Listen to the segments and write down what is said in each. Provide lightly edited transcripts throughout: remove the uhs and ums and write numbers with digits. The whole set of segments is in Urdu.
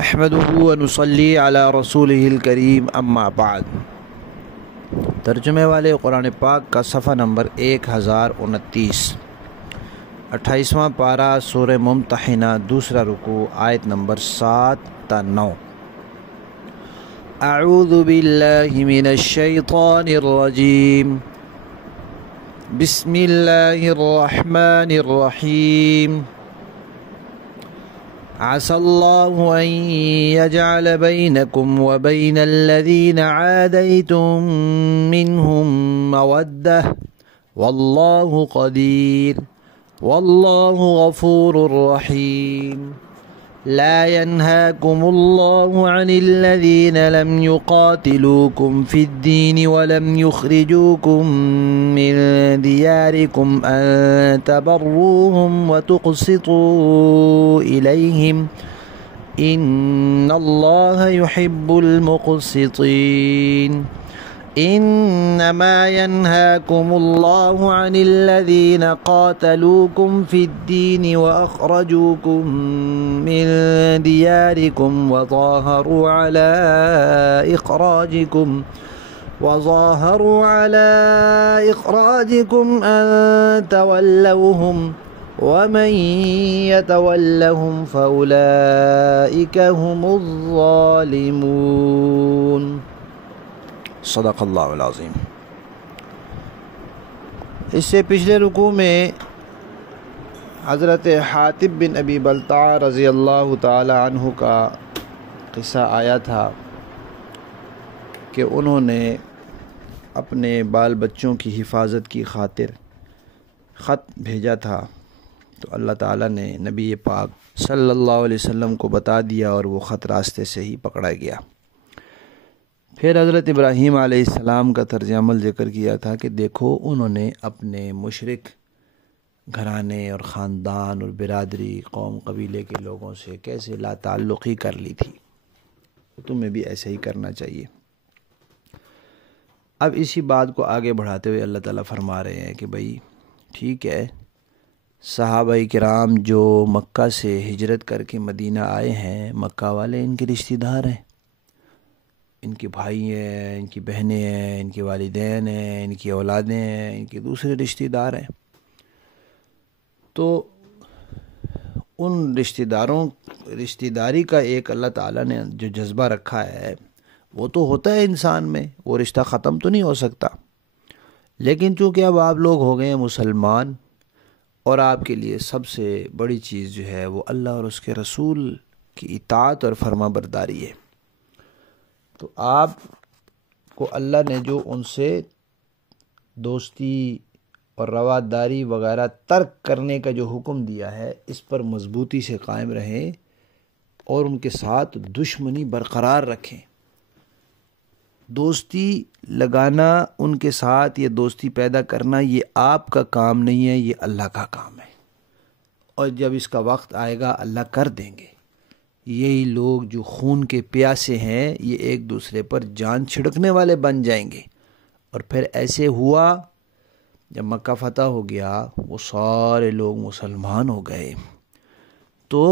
نحمده ونصلی علی رسوله الکریم اما بعد۔ ترجمے والے قرآن پاک کا صفحہ نمبر 1029، 28واں پارہ سورہ ممتحنہ، دوسرا رکوع، آیت نمبر 7 تا 9۔ اعوذ باللہ من الشیطان الرجیم، بسم اللہ الرحمن الرحیم۔ عسى الله أن يجعل بينكم وبين الذين عاديتم منهم مودة والله قدير والله غفور رحيم۔ لا ينهاكم الله عن الذين لم يقاتلوكم في الدين ولم يخرجوكم من دياركم أن تبروهم وتقسطوا إليهم إن الله يحب المقسطين۔ إنما ينهاكم الله عن الذين قاتلوكم في الدين وأخرجوكم من دياركم وظاهروا على إخراجكم أن تولوهم ومن يتولهم فأولئك هم الظالمون۔ صدق اللہ العظیم۔ اس سے پچھلے رکوع میں حضرت حاتب بن ابی بلتع رضی اللہ تعالی عنہ کا قصہ آیا تھا کہ انہوں نے اپنے بال بچوں کی حفاظت کی خاطر خط بھیجا تھا، تو اللہ تعالیٰ نے نبی پاک صلی اللہ علیہ وسلم کو بتا دیا اور وہ خط راستے سے ہی پکڑا گیا۔ پھر حضرت ابراہیم علیہ السلام کا طرز عمل ذکر کیا تھا کہ دیکھو انہوں نے اپنے مشرک گھرانے اور خاندان اور برادری قوم قبیلے کے لوگوں سے کیسے لا تعلقی کر لی تھی، تمہیں بھی ایسے ہی کرنا چاہیے۔ اب اسی بات کو آگے بڑھاتے ہوئے اللہ تعالیٰ فرما رہے ہیں کہ بھئی ٹھیک ہے، صحابہ کرام جو مکہ سے ہجرت کر کے مدینہ آئے ہیں، مکہ والے ان کے رشتہ دار ہیں، ان کے بھائی ہیں، ان کی بہنیں ہیں، ان کے والدین ہیں، ان کی اولادیں ہیں، ان کے دوسرے رشتہ دار ہیں۔ تو ان رشتہ داری کا ایک اللہ تعالیٰ نے جو جذبہ رکھا ہے وہ تو ہوتا ہے انسان میں، وہ رشتہ ختم تو نہیں ہو سکتا، لیکن چونکہ اب آپ لوگ ہو گئے ہیں مسلمان اور آپ کے لیے سب سے بڑی چیز جو ہے وہ اللہ اور اس کے رسول کی اطاعت اور فرما برداری ہے، تو آپ کو اللہ نے جو ان سے دوستی اور رواداری وغیرہ ترک کرنے کا جو حکم دیا ہے، اس پر مضبوطی سے قائم رہیں اور ان کے ساتھ دشمنی برقرار رکھیں۔ دوستی لگانا ان کے ساتھ، یہ دوستی پیدا کرنا، یہ آپ کا کام نہیں ہے، یہ اللہ کا کام ہے، اور جب اس کا وقت آئے گا اللہ کر دیں گے۔ یہی لوگ جو خون کے پیاسے ہیں یہ ایک دوسرے پر جان چھڑکنے والے بن جائیں گے، اور پھر ایسے ہوا جب مکہ فتح ہو گیا، وہ سارے لوگ مسلمان ہو گئے، تو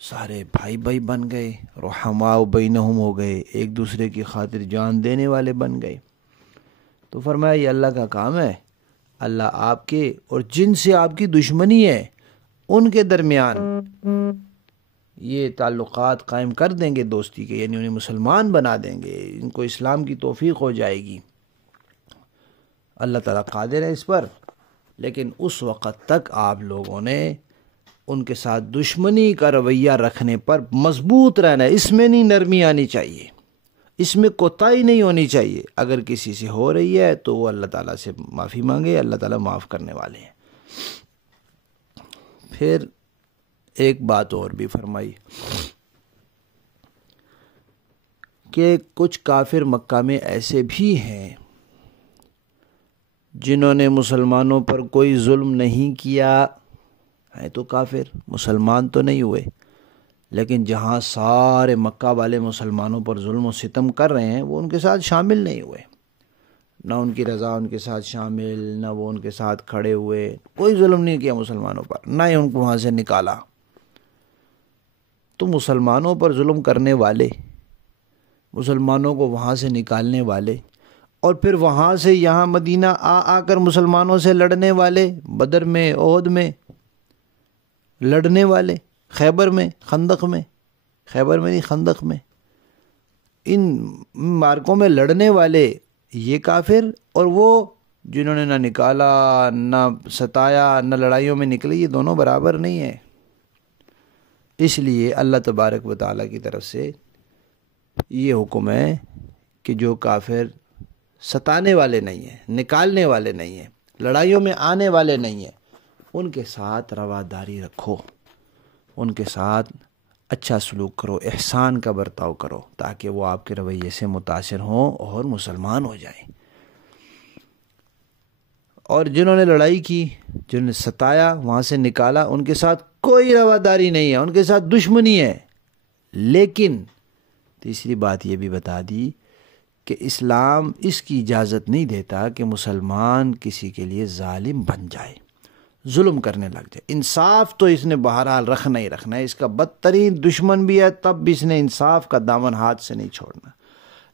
سارے بھائی بھائی بن گئے، رحماء بینہم ہو گئے، ایک دوسرے کی خاطر جان دینے والے بن گئے۔ تو فرمایا یہ اللہ کا کام ہے، اللہ آپ کے اور جن سے آپ کی دشمنی ہے ان کے درمیان یہ تعلقات قائم کر دیں گے دوستی کے، یعنی انہیں مسلمان بنا دیں گے، ان کو اسلام کی توفیق ہو جائے گی۔ اللہ تعالیٰ قادر ہے اس پر، لیکن اس وقت تک آپ لوگوں نے ان کے ساتھ دشمنی کا رویہ رکھنے پر مضبوط رہنا ہے، اس میں نہیں نرمی آنی چاہیے، اس میں کوتاہی نہیں ہونی چاہیے۔ اگر کسی سے ہو رہی ہے تو وہ اللہ تعالیٰ سے معافی مانگے، اللہ تعالیٰ معاف کرنے والے ہیں۔ پھر ایک بات اور بھی فرمائی کہ کچھ کافر مکہ میں ایسے بھی ہیں جنہوں نے مسلمانوں پر کوئی ظلم نہیں کیا، ہے تو کافر، مسلمان تو نہیں ہوئے، لیکن جہاں سارے مکہ والے مسلمانوں پر ظلم و ستم کر رہے ہیں وہ ان کے ساتھ شامل نہیں ہوئے، نہ ان کی رضا ان کے ساتھ شامل، نہ وہ ان کے ساتھ کھڑے ہوئے، کوئی ظلم نہیں کیا مسلمانوں پر، نہ ہی ان کو وہاں سے نکالا۔ تو مسلمانوں پر ظلم کرنے والے، مسلمانوں کو وہاں سے نکالنے والے، اور پھر وہاں سے یہاں مدینہ آ کر مسلمانوں سے لڑنے والے، بدر میں، احد میں لڑنے والے، خیبر میں، خندق میں، خیبر میں نہیں خندق میں، ان مارکوں میں لڑنے والے یہ کافر، اور وہ جنہوں نے نہ نکالا، نہ ستایا، نہ لڑائیوں میں نکلے، یہ دونوں برابر نہیں ہیں۔ اس لیے اللہ تبارک و تعالیٰ کی طرف سے یہ حکم ہے کہ جو کافر ستانے والے نہیں ہیں، نکالنے والے نہیں ہیں، لڑائیوں میں آنے والے نہیں ہیں، ان کے ساتھ رواداری رکھو، ان کے ساتھ اچھا سلوک کرو، احسان کا برتاؤ کرو، تاکہ وہ آپ کے رویے سے متاثر ہوں اور مسلمان ہو جائیں۔ اور جنہوں نے لڑائی کی، جنہوں نے ستایا، وہاں سے نکالا، ان کے ساتھ کوئی رواداری نہیں ہے، ان کے ساتھ دشمنی ہے۔ لیکن تیسری بات یہ بھی بتا دی کہ اسلام اس کی اجازت نہیں دیتا کہ مسلمان کسی کے لیے ظالم بن جائے، ظلم کرنے لگ جائے۔ انصاف تو اس نے بہرحال رکھنا ہی رکھنا ہے، اس کا بدترین دشمن بھی ہے تب بھی اس نے انصاف کا دامن ہاتھ سے نہیں چھوڑنا،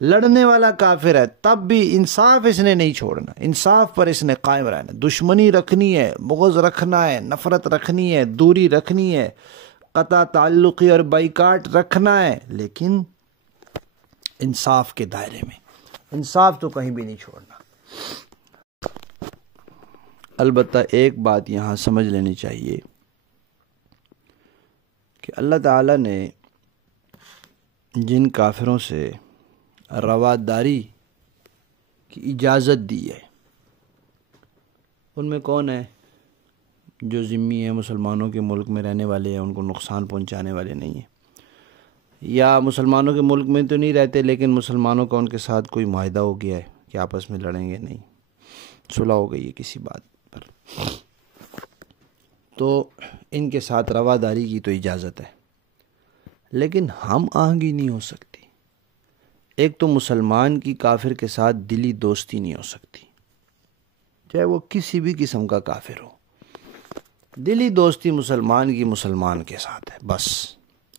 لڑنے والا کافر ہے تب بھی انصاف اس نے نہیں چھوڑنا، انصاف پر اس نے قائم رہنا، دشمنی رکھنی ہے، بغض رکھنا ہے، نفرت رکھنی ہے، دوری رکھنی ہے، قطع تعلقی اور بائیکاٹ رکھنا ہے، لیکن انصاف کے دائرے میں، انصاف تو کہیں بھی نہیں چھوڑنا۔ البتہ ایک بات یہاں سمجھ لینی چاہیے کہ اللہ تعالیٰ نے جن کافروں سے رواداری کی اجازت دی ہے، ان میں کون ہے؟ جو ذمی ہیں، مسلمانوں کے ملک میں رہنے والے ہیں، ان کو نقصان پہنچانے والے نہیں ہیں، یا مسلمانوں کے ملک میں تو نہیں رہتے لیکن مسلمانوں کا ان کے ساتھ کوئی معاہدہ ہو گیا ہے کہ آپس میں لڑیں گے نہیں، صلح ہو گئی ہے کسی بات پر، تو ان کے ساتھ رواداری کی تو اجازت ہے، لیکن ہم آہنگی نہیں ہو سکتی۔ ایک تو مسلمان کی کافر کے ساتھ دلی دوستی نہیں ہو سکتی، چاہے وہ کسی بھی قسم کا کافر ہو، دلی دوستی مسلمان کی مسلمان کے ساتھ ہے، بس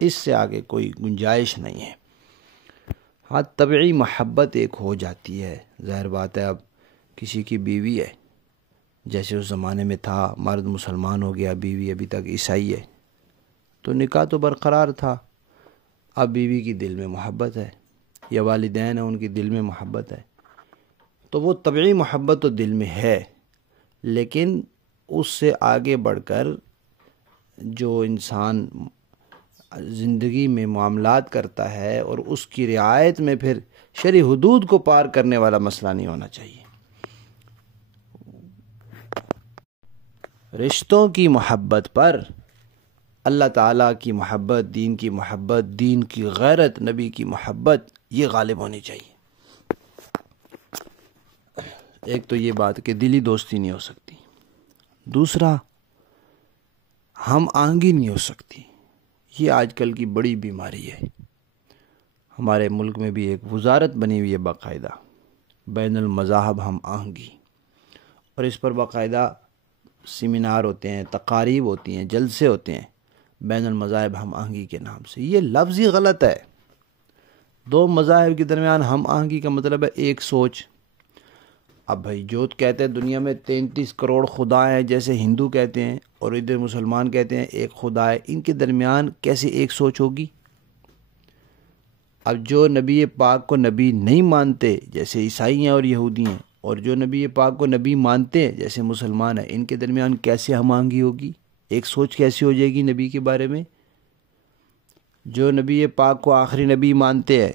اس سے آگے کوئی گنجائش نہیں ہے۔ ہاں طبعی محبت ایک ہو جاتی ہے، ظاہر بات ہے، اب کسی کی بیوی ہے، جیسے اس زمانے میں تھا، مرد مسلمان ہو گیا، بیوی ابھی تک عیسائی ہے، تو نکاح تو برقرار تھا، اب بیوی کی دل میں محبت ہے، یا والدین ہیں ان کی دل میں محبت ہے، تو وہ طبعی محبت تو دل میں ہے، لیکن اس سے آگے بڑھ کر جو انسان زندگی میں معاملات کرتا ہے اور اس کی رعایت میں پھر شرعی حدود کو پار کرنے والا مسئلہ نہیں ہونا چاہیے۔ رشتوں کی محبت پر اللہ تعالیٰ کی محبت، دین کی محبت، دین کی غیرت، نبی کی محبت، یہ غالب ہونی چاہیے۔ ایک تو یہ بات کہ دلی دوستی نہیں ہو سکتی، دوسرا ہم آہنگی نہیں ہو سکتی، یہ آج کل کی بڑی بیماری ہے۔ ہمارے ملک میں بھی ایک وزارت بنی ہوئی ہے باقاعدہ، بین المذاہب ہم آہنگی، اور اس پر باقاعدہ سیمینار ہوتے ہیں، تقاریب ہوتی ہیں، جلسے ہوتے ہیں بین المذاہب ہم آہنگی کے نام سے۔ یہ لفظ ہی غلط ہے۔ دو مذاہب کے درمیان ہم آہنگی کا مطلب ہے ایک سوچ۔ اب بھائی جو کہتے ہیں دنیا میں 33 کروڑ خدا ہیں، جیسے ہندو کہتے ہیں اور ادھر مسلمان کہتے ہیں ایک خدا ہے، ان کے درمیان کیسے ایک سوچ ہوگی؟ اب جو نبی پاک کو نبی نہیں مانتے جیسے عیسائی ہیں اور یہودی ہیں، اور جو نبی پاک کو نبی مانتے ہیں جیسے مسلمان ہیں، ان کے درمیان کیسے ہم آہنگی ہوگی؟ ایک سوچ کیسی ہو جائے گی نبی کے بارے میں؟ جو نبی پاک کو آخری نبی مانتے ہیں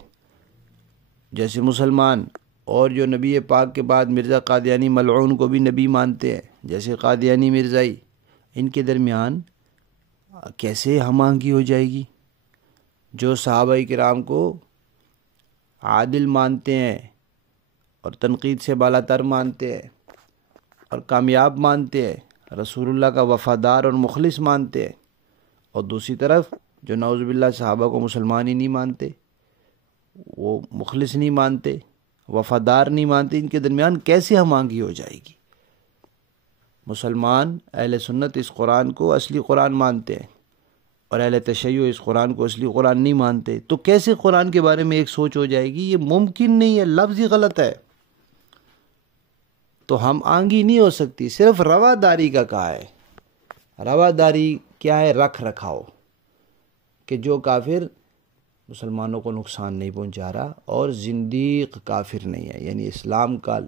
جیسے مسلمان، اور جو نبی پاک کے بعد مرزا قادیانی ملعون کو بھی نبی مانتے ہیں جیسے قادیانی مرزائی، ان کے درمیان کیسے ہم آہنگی ہو جائے گی؟ جو صحابہ کرام کو عادل مانتے ہیں اور تنقید سے بالا تر مانتے ہیں اور کامیاب مانتے ہیں، رسول اللہ کا وفادار اور مخلص مانتے ہیں، اور دوسری طرف جو نعوذ باللہ صحابہ کو مسلمان ہی نہیں مانتے، وہ مخلص نہیں مانتے، وفادار نہیں مانتے، ان کے درمیان کیسے ہم آہنگی ہو جائے گی؟ مسلمان اہل سنت اس قرآن کو اصلی قرآن مانتے ہیں، اور اہل تشیع اس قرآن کو اصلی قرآن نہیں مانتے، تو کیسے قرآن کے بارے میں ایک سوچ ہو جائے گی؟ یہ ممکن نہیں ہے، لفظ ہی غلط ہے۔ تو ہم آنگی نہیں ہو سکتی، صرف رواداری کا کہا ہے۔ رواداری کیا ہے؟ رکھ رکھاؤ، کہ جو کافر مسلمانوں کو نقصان نہیں پہنچا رہا اور زندیق کافر نہیں ہے، یعنی اسلام کا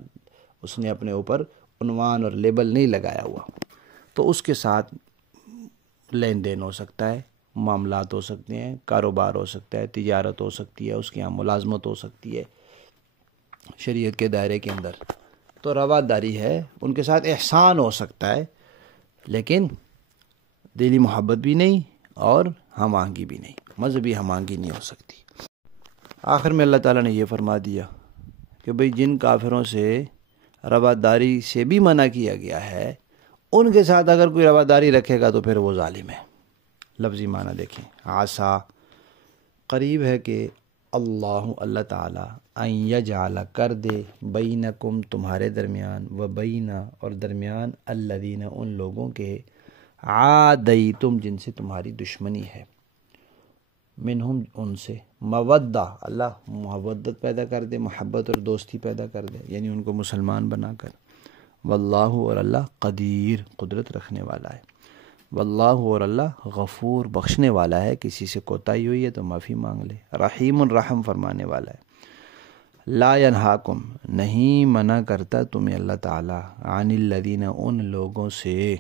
اس نے اپنے اوپر عنوان اور لیبل نہیں لگایا ہوا، تو اس کے ساتھ لین دین ہو سکتا ہے، معاملات ہو سکتے ہیں، کاروبار ہو سکتا ہے، تجارت ہو سکتی ہے، اس کے یہاں ملازمت ہو سکتی ہے شریعت کے دائرے کے اندر، تو رواداری ہے، ان کے ساتھ احسان ہو سکتا ہے، لیکن دلی محبت بھی نہیں اور ہم آہنگی بھی نہیں، مذہبی ہم آہنگی نہیں ہو سکتی۔ آخر میں اللہ تعالیٰ نے یہ فرما دیا کہ بھئی جن کافروں سے رواداری سے بھی منع کیا گیا ہے، ان کے ساتھ اگر کوئی رواداری رکھے گا تو پھر وہ ظالم ہے۔ لفظی معنی دیکھیں، عسیٰ قریب ہے کہ اللہ تعالیٰ ان یجعل کر دے بینکم تمہارے درمیان، و بین اور درمیان الذین ان لوگوں کے عادیتم جن سے تمہاری دشمنی ہے، منہم ان سے، مودہ اللہ محبت پیدا کر دے، محبت اور دوستی پیدا کر دے، یعنی ان کو مسلمان بنا کر۔ واللہ اور اللہ قدیر قدرت رکھنے والا ہے، واللہ اور اللہ غفور بخشنے والا ہے، کسی سے کوتاہی ہوئی ہے تو معافی مانگ لے، رحیم الرحم فرمانے والا ہے۔ لا ینہاکم نہیں منع کرتا تمہیں اللہ تعالیٰ عن الذین ان لوگوں سے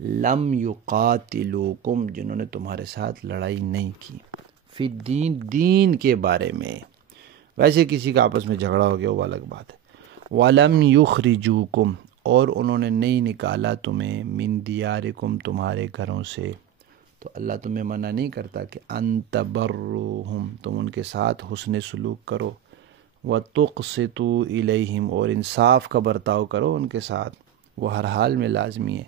لم یقاتلوکم جنہوں نے تمہارے ساتھ لڑائی نہیں کی، فی الدین دین کے بارے میں، ویسے کسی کا آپس میں جھگڑا ہو گیا وہ الگ بات ہے، ولم یخرجوکم اور انہوں نے نہیں نکالا تمہیں من دیارکم تمہارے گھروں سے، تو اللہ تمہیں منع نہیں کرتا کہ ان تبروہم تم ان کے ساتھ حسن سلوک کرو، وتقسطوا الیہم اور انصاف کا برتاؤ کرو ان کے ساتھ، وہ ہر حال میں لازمی ہے۔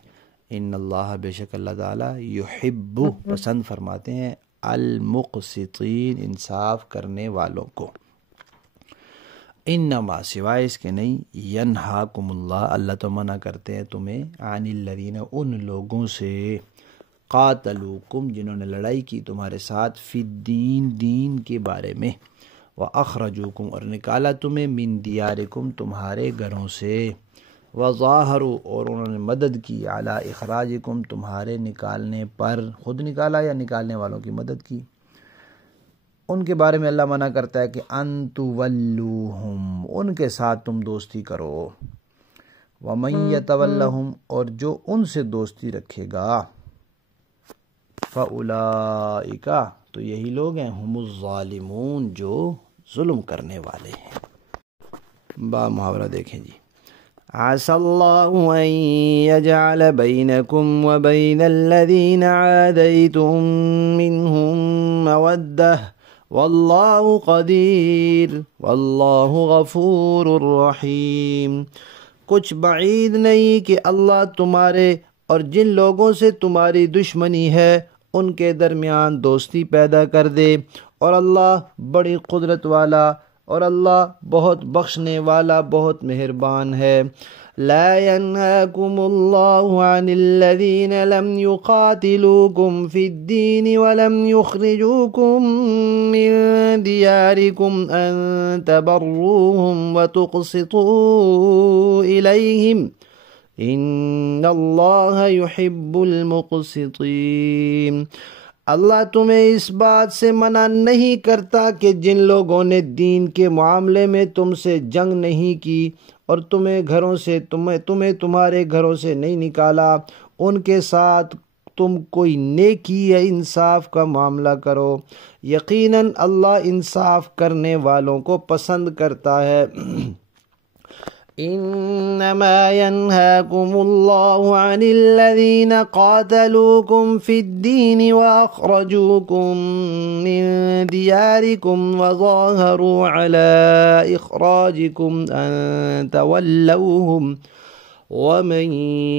ان اللہ بے شک اللہ تعالیٰ یحب پسند فرماتے ہیں المقسطین انصاف کرنے والوں کو۔ انما سوائے اس کے نہیں، ینہاکم اللہ تو منع کرتے ہیں تمہیں عن الذین ان لوگوں سے قاتلوکم جنہوں نے لڑائی کی تمہارے ساتھ، فی الدین دین کے بارے میں، واخرجوکم اور نکالا تمہیں من دیارکم تمہارے گھروں سے، وظاہروا اور انہوں نے مدد کی علی اخراجکم تمہارے نکالنے پر، خود نکالا یا نکالنے والوں کی مدد کی، ان کے بارے میں اللہ منع کرتا ہے کہ ان تولوہم ان کے ساتھ تم دوستی کرو، ومن یتولہم اور جو ان سے دوستی رکھے گا، فاولئک تو یہی لوگ ہیں، ہم الظالمون جو ظلم کرنے والے ہیں۔ با محاورہ دیکھیں جی، عسى الله أن يجعل بينكم وبين الذين عاديتم منهم مودة والله قدير والله غفور رحيم۔ کچھ بعید نہیں کہ اللہ تمہارے اور جن لوگوں سے تمہاری دشمنی ہے ان کے درمیان دوستی پیدا کر دے، اور اللہ بڑی قدرت والا اور اللہ بہت بخشنے والا بہت مہربان ہے۔ لا ينهاكم الله عن الذين لم يقاتلوكم في الدين ولم يخرجوكم من دياركم أن تبروهم وتقسطوا إليهم إن الله يحب المقسطين۔ اللہ تمہیں اس بات سے منع نہیں کرتا کہ جن لوگوں نے دین کے معاملے میں تم سے جنگ نہیں کی اور تمہیں تمہارے گھروں سے نہیں نکالا، ان کے ساتھ تم کوئی نیکی یا انصاف کا معاملہ کرو، یقیناً اللہ انصاف کرنے والوں کو پسند کرتا ہے۔ انما ينهاكم الله عن الذين قاتلوكم في الدين واخرجوكم من دياركم وظاهروا على اخراجكم ان تولوهم ومن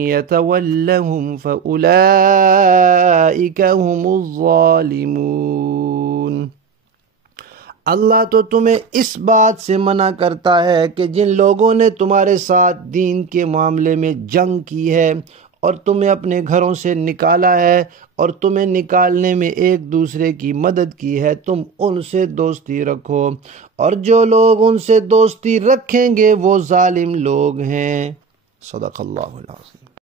يتولهم فاولئك هم الظالمون۔ اللہ تو تمہیں اس بات سے منع کرتا ہے کہ جن لوگوں نے تمہارے ساتھ دین کے معاملے میں جنگ کی ہے اور تمہیں اپنے گھروں سے نکالا ہے اور تمہیں نکالنے میں ایک دوسرے کی مدد کی ہے، تم ان سے دوستی رکھو، اور جو لوگ ان سے دوستی رکھیں گے وہ ظالم لوگ ہیں۔ صدق اللہ العظیم۔